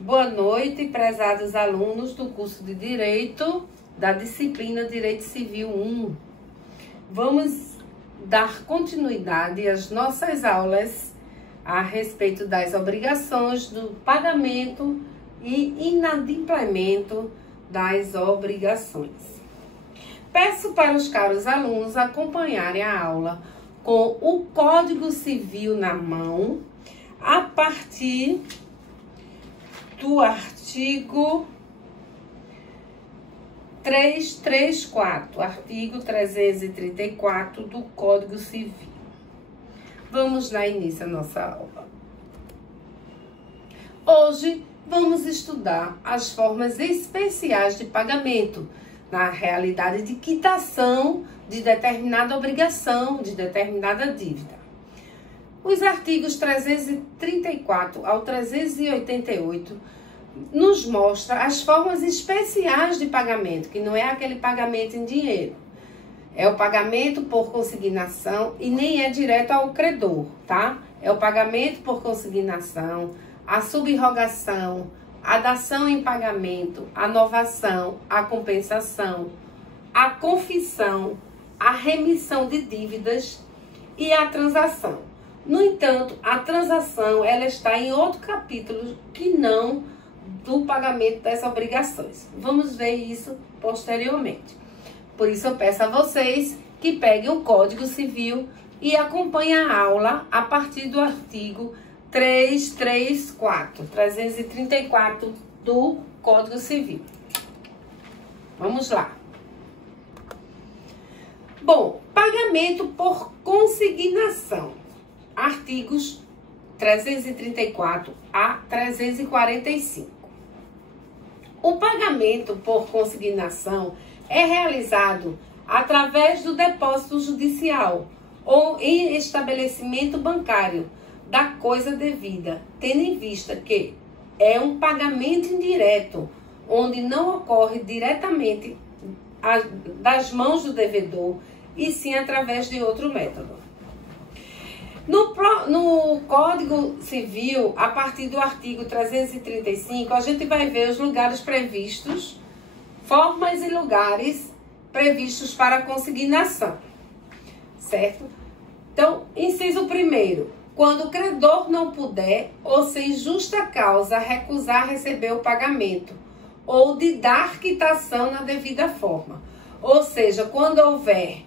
Boa noite, prezados alunos do curso de Direito da disciplina Direito Civil 1. Vamos dar continuidade às nossas aulas a respeito das obrigações do pagamento e inadimplemento das obrigações. Peço para os caros alunos acompanharem a aula com o Código Civil na mão, a partir do artigo 334, artigo 334 do Código Civil. Vamos dar início à nossa aula. Hoje vamos estudar as formas especiais de pagamento, na realidade de quitação de determinada obrigação, de determinada dívida. Os artigos 334 ao 388 nos mostra as formas especiais de pagamento, que não é aquele pagamento em dinheiro. É o pagamento por consignação e nem é direto ao credor, tá? É o pagamento por consignação, a subrogação, a dação em pagamento, a novação, a compensação, a confissão, a remissão de dívidas e a transação. No entanto, a transação ela está em outro capítulo que não do pagamento das obrigações. Vamos ver isso posteriormente. Por isso eu peço a vocês que peguem o Código Civil e acompanhem a aula a partir do artigo 334 do Código Civil. Vamos lá. Bom, pagamento por consignação. Artigos 334 a 345. O pagamento por consignação é realizado através do depósito judicial ou em estabelecimento bancário da coisa devida, tendo em vista que é um pagamento indireto, onde não ocorre diretamente das mãos do devedor, e sim através de outro método. No Código Civil, a partir do artigo 335, a gente vai ver os lugares previstos, formas e lugares previstos para consignação, certo? Então, inciso 1º, quando o credor não puder ou sem justa causa recusar receber o pagamento ou de dar quitação na devida forma. Ou seja, quando houver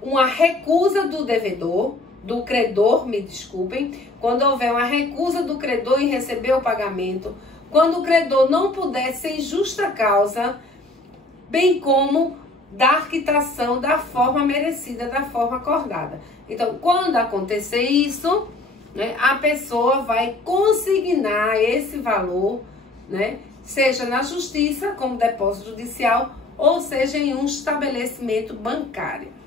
uma recusa do devedor, do credor, me desculpem, quando houver uma recusa do credor em receber o pagamento, quando o credor não puder, sem justa causa, bem como dar quitação da forma merecida, da forma acordada. Então, quando acontecer isso, né, a pessoa vai consignar esse valor, né, seja na justiça, como depósito judicial, ou seja em um estabelecimento bancário.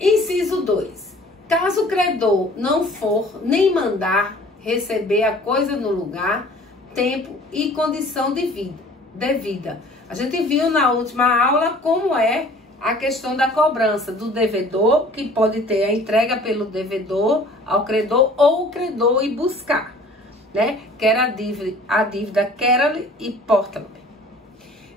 Inciso 2. Caso o credor não for nem mandar receber a coisa no lugar, tempo e condição devida. A gente viu na última aula como é a questão da cobrança do devedor, que pode ter a entrega pelo devedor ao credor ou o credor ir buscar, né? Quer a dívida quer-lhe e porta-lhe.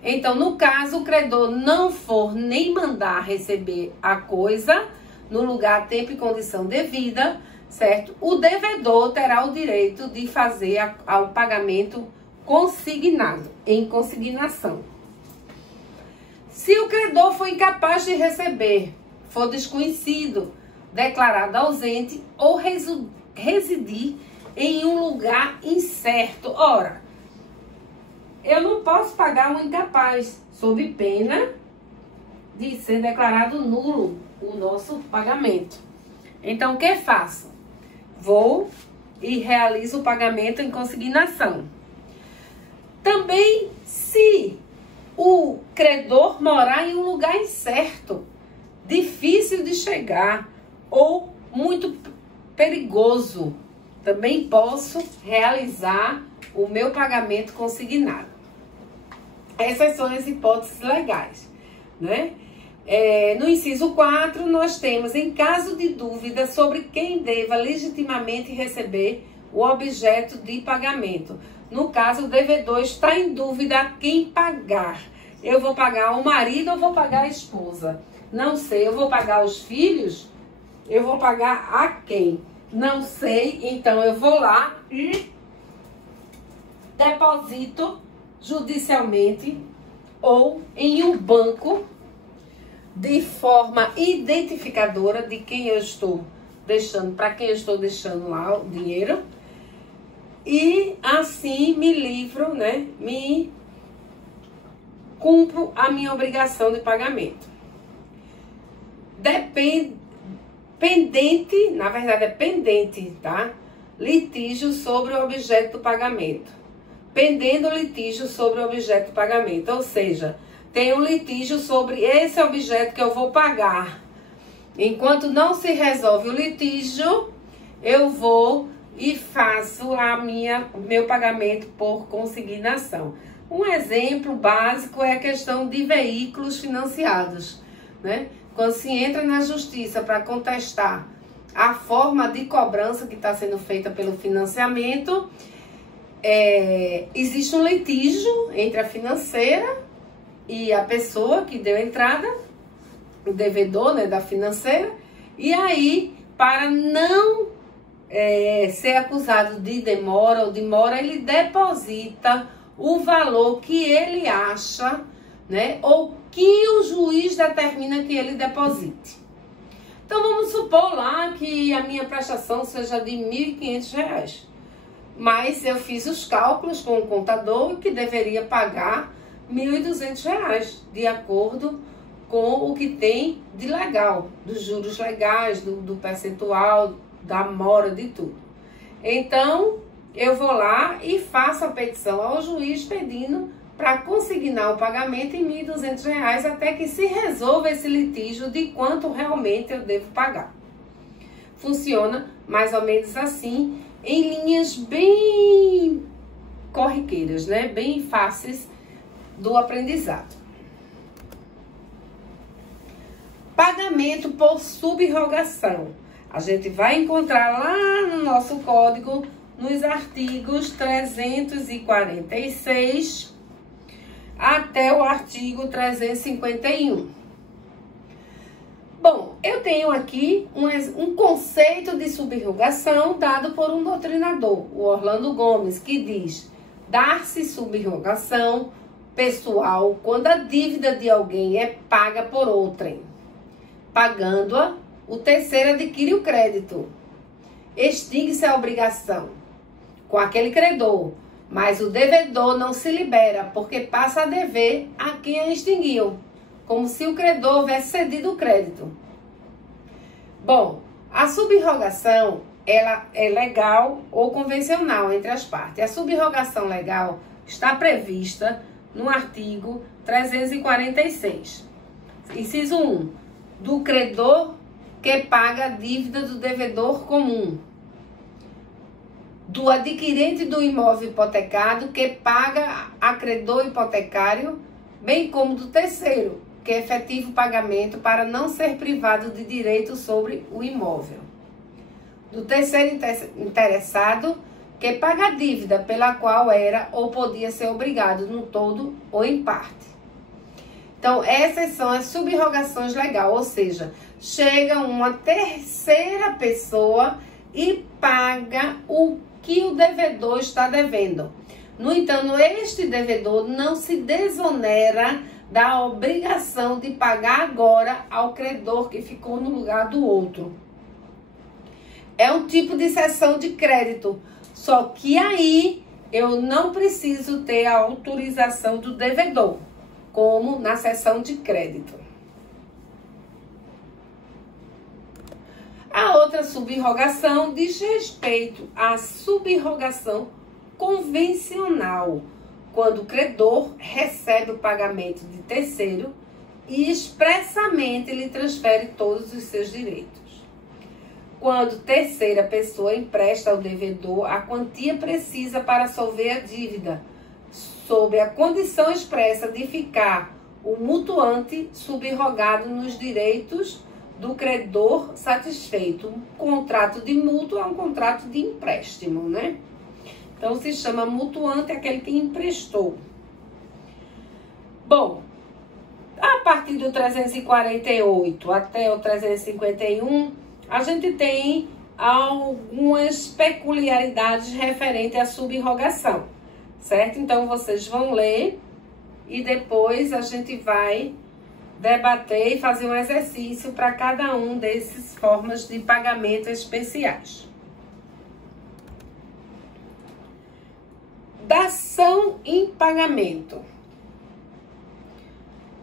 Então, no caso, o credor não for nem mandar receber a coisa no lugar, tempo e condição devida, certo? O devedor terá o direito de fazer o pagamento consignado, em consignação. Se o credor for incapaz de receber, for desconhecido, declarado ausente ou residir em um lugar incerto. Ora, eu não posso pagar um incapaz, sob pena de ser declarado nulo o nosso pagamento. Então, o que faço? Vou e realizo o pagamento em consignação. Também, se o credor morar em um lugar incerto, difícil de chegar ou muito perigoso, também posso realizar o meu pagamento consignado. Essas são as hipóteses legais, né? No inciso 4, nós temos, em caso de dúvida sobre quem deva legitimamente receber o objeto de pagamento. No caso, o devedor está em dúvida a quem pagar. Eu vou pagar o marido ou vou pagar a esposa? Não sei. Eu vou pagar os filhos? Eu vou pagar a quem? Não sei. Então, eu vou lá e deposito judicialmente ou em um banco de forma identificadora de quem eu estou deixando, para quem eu estou deixando lá o dinheiro. E assim me livro, né? Me cumpro a minha obrigação de pagamento. Pendente, na verdade é pendente, tá? Litígio sobre o objeto do pagamento. Pendendo litígio sobre o objeto do pagamento. Ou seja, tem um litígio sobre esse objeto que eu vou pagar. Enquanto não se resolve o litígio, eu vou e faço meu pagamento por consignação. Um exemplo básico é a questão de veículos financiados, né? Quando se entra na justiça para contestar a forma de cobrança que está sendo feita pelo financiamento, existe um litígio entre a financeira e a pessoa que deu entrada, o devedor, né, da financeira, e aí, para não ser acusado de demora ou demora, ele deposita o valor que ele acha, né, ou que o juiz determina que ele deposite. Então, vamos supor lá que a minha prestação seja de R$ 1.500. Mas eu fiz os cálculos com o contador que deveria pagar R$ 1.200, de acordo com o que tem de legal, dos juros legais, do percentual, da mora, de tudo. Então, eu vou lá e faço a petição ao juiz pedindo para consignar o pagamento em R$ 1.200 até que se resolva esse litígio de quanto realmente eu devo pagar. Funciona mais ou menos assim, em linhas bem corriqueiras, né? Bem fáceis do aprendizado. Pagamento por subrrogação. A gente vai encontrar lá no nosso código, nos artigos 346 até o artigo 351. Bom, eu tenho aqui um conceito de subrrogação dado por um doutrinador, o Orlando Gomes, que diz: dar-se subrrogação pessoal quando a dívida de alguém é paga por outrem. Pagando-a, o terceiro adquire o crédito. Extingue-se a obrigação com aquele credor, mas o devedor não se libera, porque passa a dever a quem a extinguiu, como se o credor houvesse cedido o crédito. Bom, a subrrogação, ela é legal ou convencional entre as partes. A subrrogação legal está prevista no artigo 346. Inciso 1. Do credor que paga a dívida do devedor comum. Do adquirente do imóvel hipotecado que paga a credor hipotecário, bem como do terceiro, que efetiva o pagamento para não ser privado de direito sobre o imóvel. Do terceiro interessado, que paga a dívida pela qual era ou podia ser obrigado no todo ou em parte. Então, essas são as subrrogações legais, ou seja, chega uma terceira pessoa e paga o que o devedor está devendo. No entanto, este devedor não se desonera da obrigação de pagar agora ao credor que ficou no lugar do outro. É um tipo de cessão de crédito, só que aí eu não preciso ter a autorização do devedor, como na cessão de crédito. A outra subrrogação diz respeito à subrrogação convencional, quando o credor recebe o pagamento de terceiro e expressamente lhe transfere todos os seus direitos. Quando terceira pessoa empresta ao devedor a quantia precisa para solver a dívida, sob a condição expressa de ficar o mutuante subrrogado nos direitos do credor satisfeito. Um contrato de mútuo é um contrato de empréstimo, né? Então, se chama mutuante aquele que emprestou. Bom, a partir do 348 até o 351, a gente tem algumas peculiaridades referentes à subrrogação, certo? Então, vocês vão ler e depois a gente vai debater e fazer um exercício para cada um desses formas de pagamento especiais. Dação em pagamento.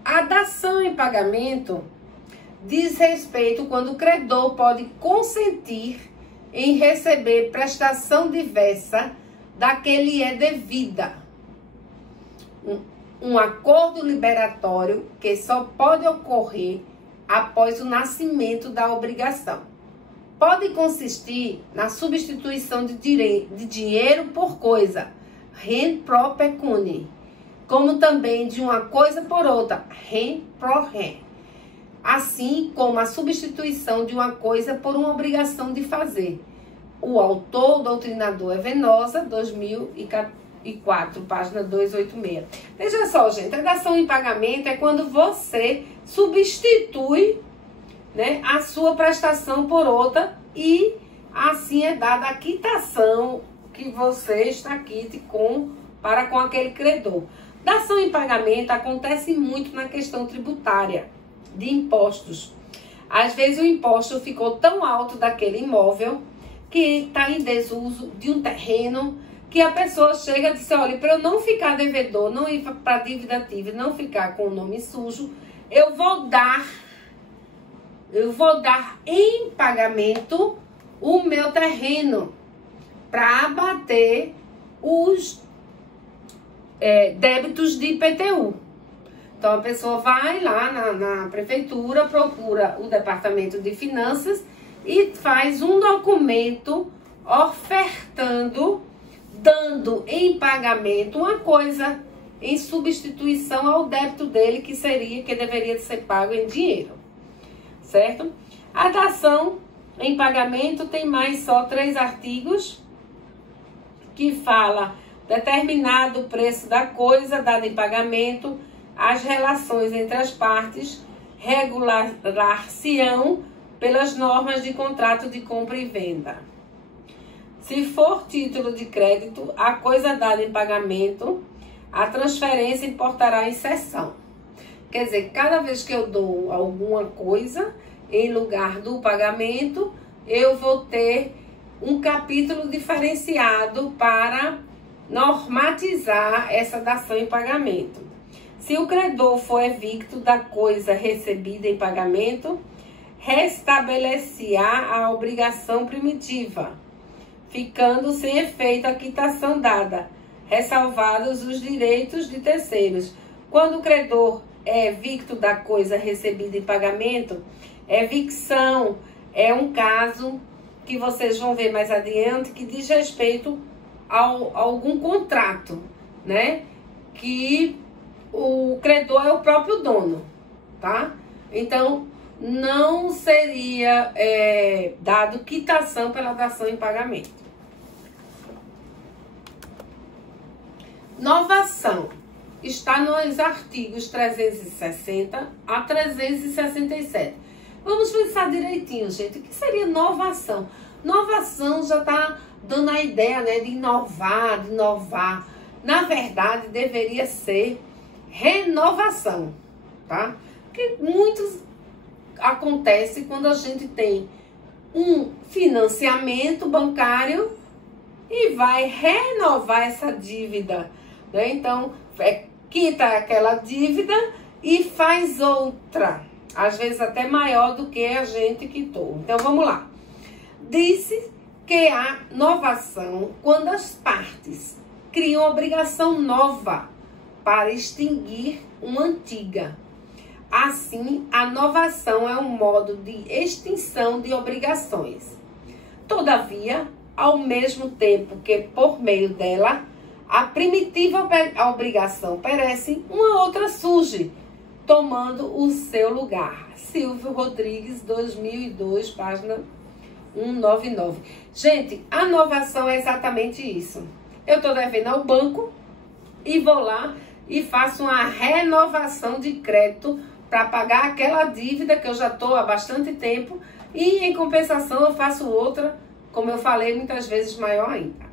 A dação em pagamento diz respeito quando o credor pode consentir em receber prestação diversa da que lhe é devida. Um acordo liberatório que só pode ocorrer após o nascimento da obrigação. Pode consistir na substituição de dinheiro por coisa, rem pro pecuni, como também de uma coisa por outra, rem pro rem, assim como a substituição de uma coisa por uma obrigação de fazer. O autor, o doutrinador, é Venosa, 2004, página 286. Veja só, gente, a dação em pagamento é quando você substitui, né, a sua prestação por outra e assim é dada a quitação que você está quite para com aquele credor. Dação em pagamento acontece muito na questão tributária de impostos. Às vezes o imposto ficou tão alto daquele imóvel que está em desuso de um terreno, que a pessoa chega e diz, olha, para eu não ficar devedor, não ir para a dívida ativa, não ficar com o nome sujo, eu vou dar em pagamento o meu terreno para abater os débitos de IPTU. Então, a pessoa vai lá na prefeitura, procura o departamento de finanças e faz um documento ofertando, dando em pagamento uma coisa em substituição ao débito dele, que deveria ser pago em dinheiro, certo? A dação em pagamento tem mais só 3 artigos que fala determinado o preço da coisa dada em pagamento, as relações entre as partes regular-se-ão pelas normas de contrato de compra e venda. Se for título de crédito, a coisa dada em pagamento, a transferência importará em cessão. Quer dizer, cada vez que eu dou alguma coisa em lugar do pagamento, eu vou ter um capítulo diferenciado para normatizar essa dação em pagamento. Se o credor for evicto da coisa recebida em pagamento, restabelecer-á a obrigação primitiva, ficando sem efeito a quitação dada, ressalvados os direitos de terceiros. Quando o credor é evicto da coisa recebida em pagamento, evicção é um caso que vocês vão ver mais adiante, que diz respeito a algum contrato, né? Que o credor é o próprio dono, tá? Então, não seria dado quitação pela dação em pagamento. Novação está nos artigos 360 a 367. Vamos pensar direitinho, gente. O que seria novação? Novação já está dando a ideia, né, de inovar, de inovar. Na verdade, deveria ser renovação, tá? Porque muitos acontece quando a gente tem um financiamento bancário e vai renovar essa dívida, né? Então, quita aquela dívida e faz outra, às vezes até maior do que a gente quitou. Então, vamos lá. Disse que há novação quando as partes criam obrigação nova para extinguir uma antiga. Assim, a novação é um modo de extinção de obrigações. Todavia, ao mesmo tempo que por meio dela, a primitiva obrigação perece, uma outra surge. tomando o seu lugar. Silvio Rodrigues, 2002, página 199. Gente, a novação é exatamente isso. Eu estou devendo ao banco e vou lá e faço uma renovação de crédito para pagar aquela dívida que eu já estou há bastante tempo e, em compensação, eu faço outra, como eu falei, muitas vezes maior ainda,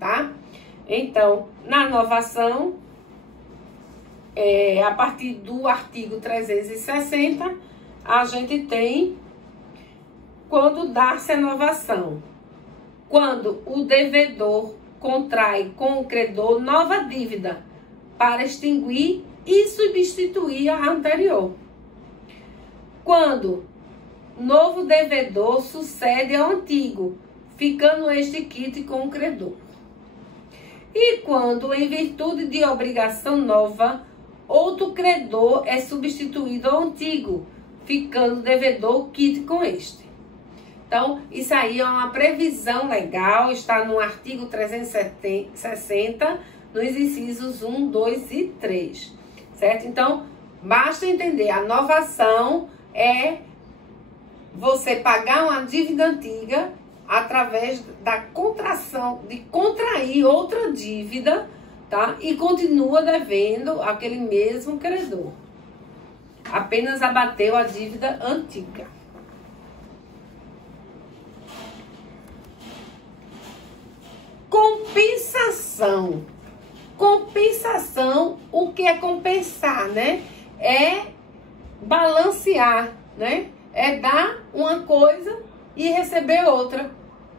tá? Então, na novação, a partir do artigo 360, a gente tem quando dá-se a novação. Quando o devedor contrai com o credor nova dívida para extinguir e substituir a anterior. Quando novo devedor sucede ao antigo, ficando este quite com o credor. E quando, em virtude de obrigação nova, outro credor é substituído ao antigo, ficando o devedor quite com este. Então, isso aí é uma previsão legal, está no artigo 360, nos incisos 1, 2 e 3, certo? Então, basta entender, a novação é você pagar uma dívida antiga através da contração, de contrair outra dívida, tá? E continua devendo aquele mesmo credor. Apenas abateu a dívida antiga. Compensação. Compensação, o que é compensar, né? É balancear, né? É dar uma coisa e receber outra,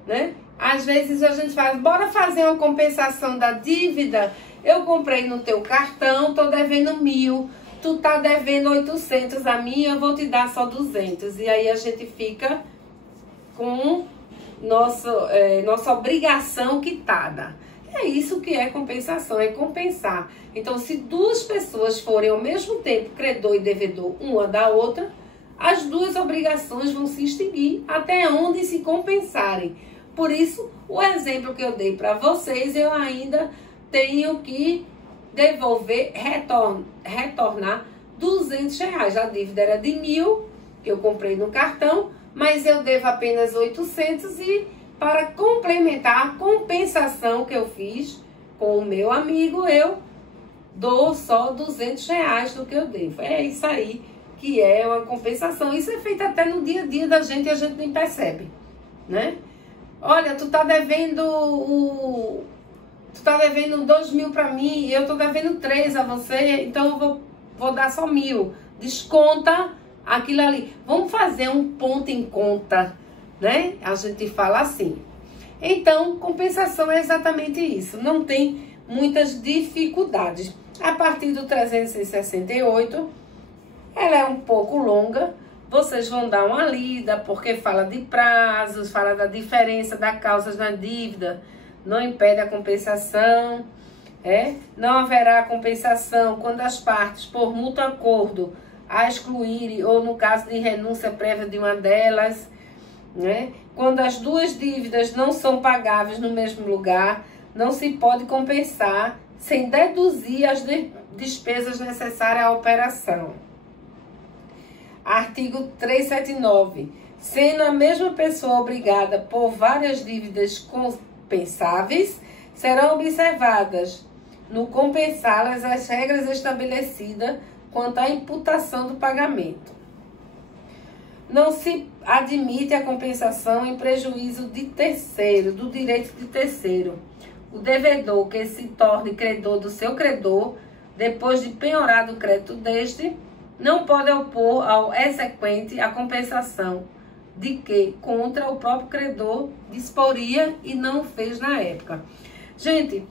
né? Às vezes a gente faz, bora fazer uma compensação da dívida. Eu comprei no teu cartão, tô devendo 1.000, tu tá devendo 800 a mim, eu vou te dar só 200. E aí a gente fica com nossa obrigação quitada. É isso que é compensação, é compensar. Então, se duas pessoas forem ao mesmo tempo credor e devedor uma da outra, as duas obrigações vão se extinguir até onde se compensarem. Por isso, o exemplo que eu dei para vocês, eu ainda tenho que devolver, retornar R$200. A dívida era de 1.000, que eu comprei no cartão, mas eu devo apenas 800 e para complementar a compensação que eu fiz com o meu amigo, eu dou só R$200 do que eu devo. É isso aí que é uma compensação. Isso é feito até no dia a dia da gente e a gente nem percebe, né? Olha, tu tá devendo 2.000 para mim e eu tô devendo 3 a você, então eu vou dar só 1.000. Desconta aquilo ali. Vamos fazer um ponto em conta, né? A gente fala assim. Então, compensação é exatamente isso. Não tem muitas dificuldades. A partir do 368, ela é um pouco longa. Vocês vão dar uma lida, porque fala de prazos, fala da diferença das causas na dívida, não impede a compensação. Não haverá compensação quando as partes, por mútuo acordo, a excluírem, ou no caso de renúncia prévia de uma delas, né? Quando as duas dívidas não são pagáveis no mesmo lugar, não se pode compensar sem deduzir as despesas necessárias à operação. Artigo 379. Sendo a mesma pessoa obrigada por várias dívidas compensáveis, serão observadas no compensá-las as regras estabelecidas quanto à imputação do pagamento. Não se admite a compensação em prejuízo de terceiro, do direito de terceiro. O devedor que se torne credor do seu credor, depois de penhorado o crédito deste, não pode opor ao exequente a compensação de que contra o próprio credor disporia e não fez na época. Gente,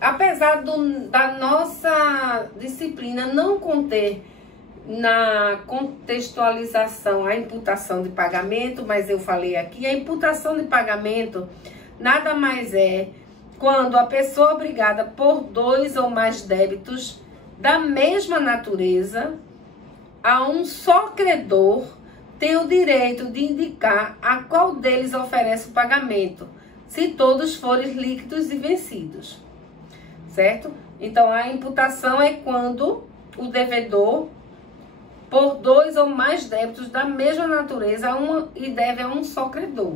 apesar da nossa disciplina não conter na contextualização a imputação de pagamento, mas eu falei aqui, a imputação de pagamento nada mais é quando a pessoa obrigada por 2 ou mais débitos da mesma natureza a um só credor tem o direito de indicar a qual deles oferece o pagamento, se todos forem líquidos e vencidos, certo? Então, a imputação é quando o devedor por 2 ou mais débitos da mesma natureza e deve a um só credor,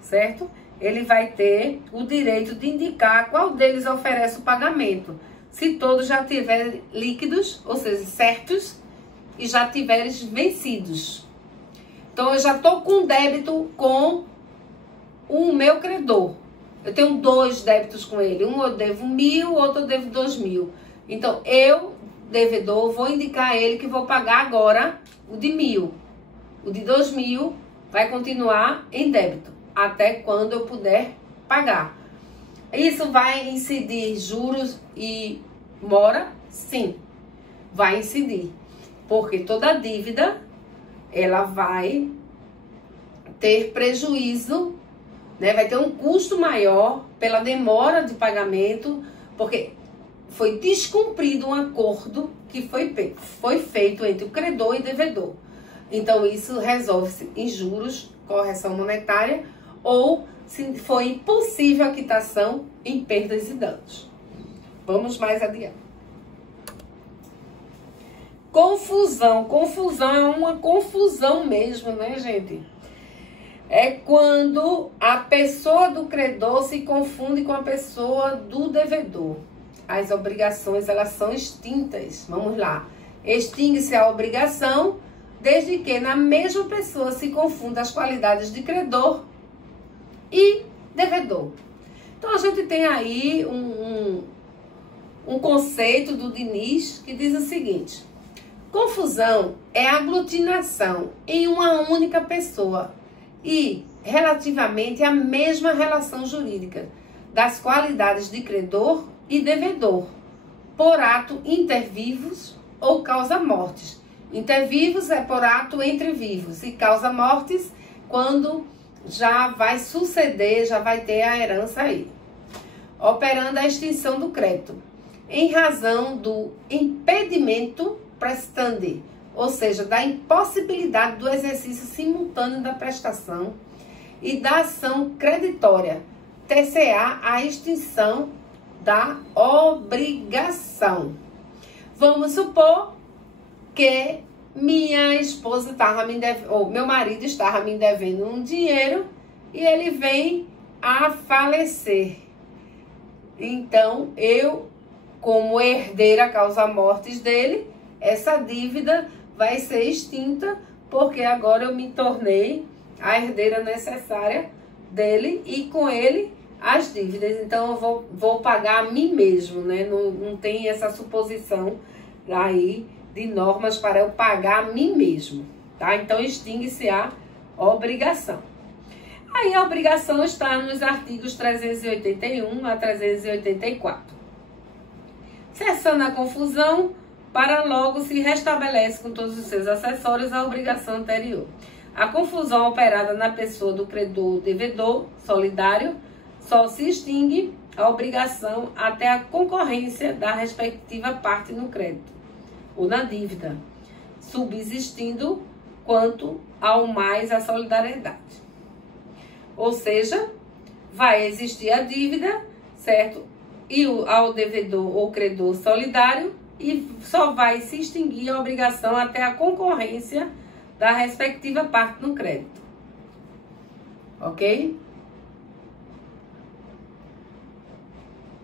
certo? Ele vai ter o direito de indicar qual deles oferece o pagamento, se todos já tiverem líquidos, ou seja, certos, e já tiverem vencidos. Então, eu já estou com débito com o meu credor. Eu tenho 2 débitos com ele. Um eu devo 1.000, o outro eu devo 2.000. Então, eu, devedor, vou indicar a ele que vou pagar agora o de 1.000. O de 2.000 vai continuar em débito, até quando eu puder pagar. Isso vai incidir juros e mora? Sim, vai incidir. Porque toda dívida, ela vai ter prejuízo, né? Vai ter um custo maior pela demora de pagamento, porque foi descumprido um acordo que foi feito entre o credor e devedor. Então, isso resolve-se em juros, correção monetária, ou se for impossível a quitação, em perdas e danos. Vamos mais adiante. Confusão. Confusão é uma confusão mesmo, né, gente? É quando a pessoa do credor se confunde com a pessoa do devedor. As obrigações, elas são extintas. Vamos lá. Extingue-se a obrigação desde que na mesma pessoa se confunda as qualidades de credor e devedor. Então, a gente tem aí um conceito do Diniz que diz o seguinte: confusão é aglutinação em uma única pessoa e relativamente a mesma relação jurídica das qualidades de credor e devedor, por ato intervivos ou causa-mortes. Intervivos é por ato entre vivos e causa-mortes quando já vai suceder, já vai ter a herança aí. Operando a extinção do crédito, em razão do impedimento prestandi, ou seja, da impossibilidade do exercício simultâneo da prestação e da ação creditória, TCA a extinção da obrigação. Vamos supor que minha esposa estava me devendo, ou meu marido estava me devendo um dinheiro e ele vem a falecer. Então, eu, como herdeira causa-mortes dele, essa dívida vai ser extinta, porque agora eu me tornei a herdeira necessária dele e com ele as dívidas. Então, eu vou pagar a mim mesmo, né? Não tem essa suposição aí de normas para eu pagar a mim mesmo, tá? Então, extingue-se a obrigação. Aí, a obrigação está nos artigos 381 a 384. Cessando a confusão, para logo se restabelece com todos os seus acessórios a obrigação anterior. A confusão operada na pessoa do credor devedor solidário só se extingue a obrigação até a concorrência da respectiva parte no crédito ou na dívida, subsistindo quanto ao mais a solidariedade. Ou seja, vai existir a dívida, certo? E ao devedor ou credor solidário, e só vai se extinguir a obrigação até a concorrência da respectiva parte no crédito. Ok?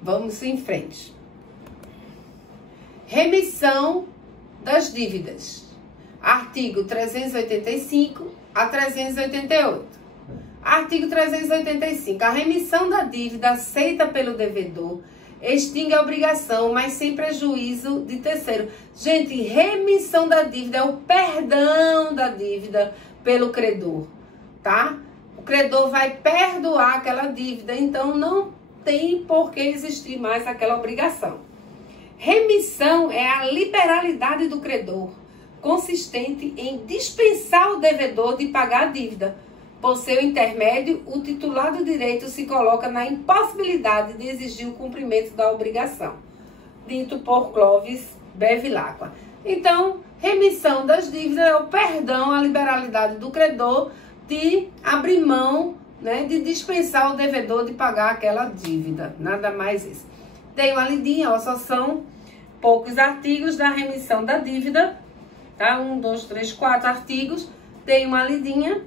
Vamos em frente. Remissão das dívidas. Artigo 385 a 388. Artigo 385. A remissão da dívida aceita pelo devedor extingue a obrigação, mas sem prejuízo de terceiro. Gente, remissão da dívida é o perdão da dívida pelo credor, tá? O credor vai perdoar aquela dívida, então não tem por que existir mais aquela obrigação. Remissão é a liberalidade do credor, consistente em dispensar o devedor de pagar a dívida. Por seu intermédio, o titular do direito se coloca na impossibilidade de exigir o cumprimento da obrigação. Dito por Clovis Bevilacqua. Então, remissão das dívidas é o perdão, a liberalidade do credor de abrir mão, né, de dispensar o devedor de pagar aquela dívida. Nada mais isso. Dei uma lidinha, ó, só são poucos artigos da remissão da dívida, tá? 1, 2, 3, 4 artigos. Dei uma lidinha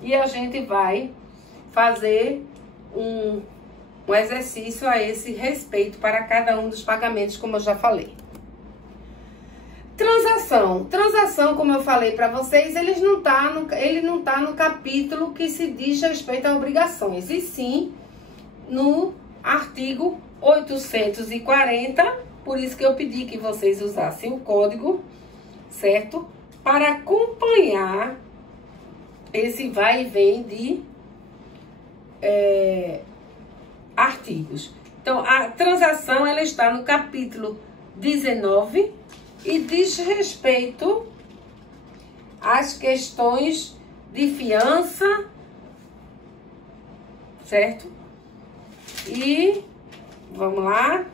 e a gente vai fazer um exercício a esse respeito para cada um dos pagamentos, como eu já falei. Transação, como eu falei para vocês, ele não tá no capítulo que se diz respeito a obrigações, e sim no artigo 840, por isso que eu pedi que vocês usassem o código, certo? Para acompanhar esse vai e vem de artigos. Então, a transação, ela está no capítulo 19 e diz respeito às questões de fiança, certo? E vamos lá.